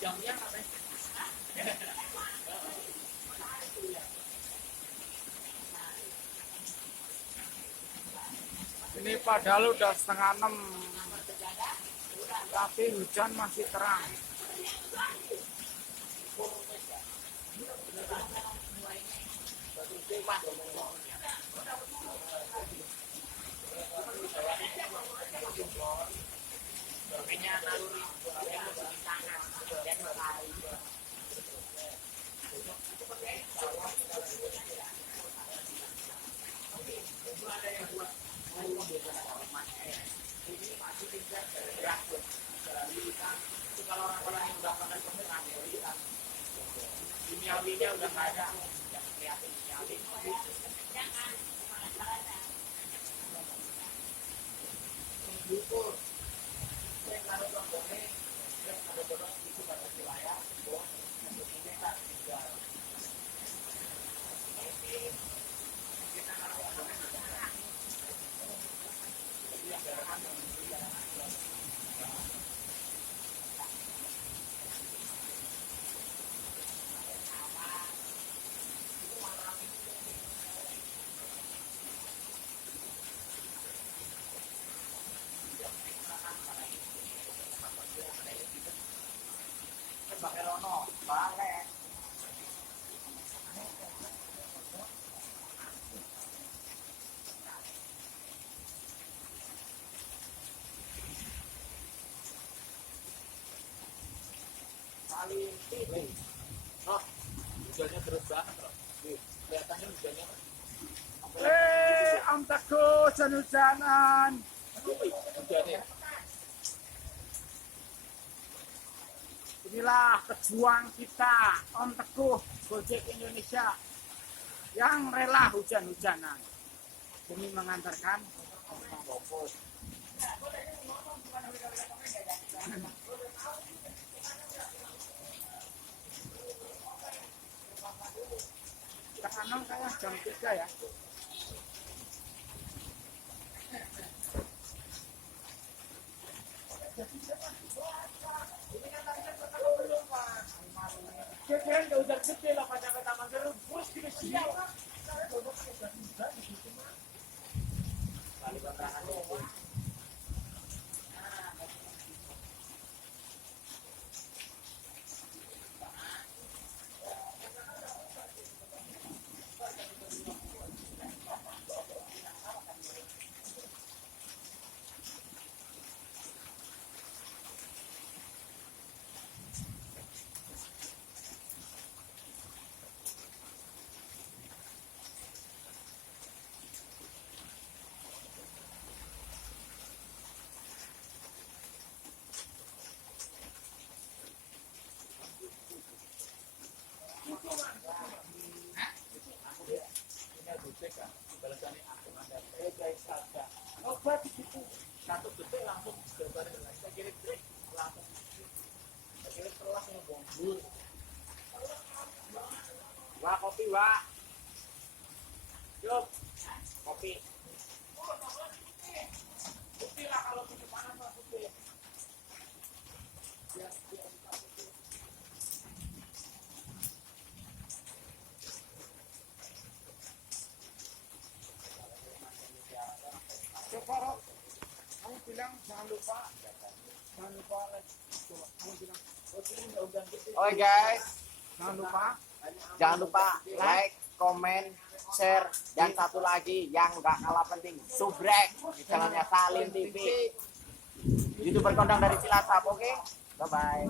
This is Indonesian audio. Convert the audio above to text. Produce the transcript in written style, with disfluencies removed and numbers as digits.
Jamnya apa? Ini padahal udah 5:30, tapi hujan masih terang. Kimiawinya udah nggak ada. Pakai rono, balik. Kali ini, oh, hujannya terus banget, bro. Kelihatannya hujannya. Om Teguh, hujan-hujanan. Hujannya. Inilah pejuang kita, Om Teguh Gojek Indonesia, yang rela hujan-hujanan demi mengantarkan bungkus. Sekarang kayak jam 3 ya. Kayaknya nggak udah gede lah pada taman seru, bos kita siap. Kali bantahan itu. Obat itu 1 detik langsung gambar saya kirim langsung saya kirim telah ngebonggur. Wah kopi wah, yuk kopi. Putih lah kalau putih panas lah putih. Coba Rob, kamu bilang jangan lupa kamu bilang. Oke guys, jangan lupa like, komen, share, dan satu lagi yang nggak kalah penting, subrek di channelnya Salim TV, YouTuber kondang dari Cilacap. Oke, bye bye.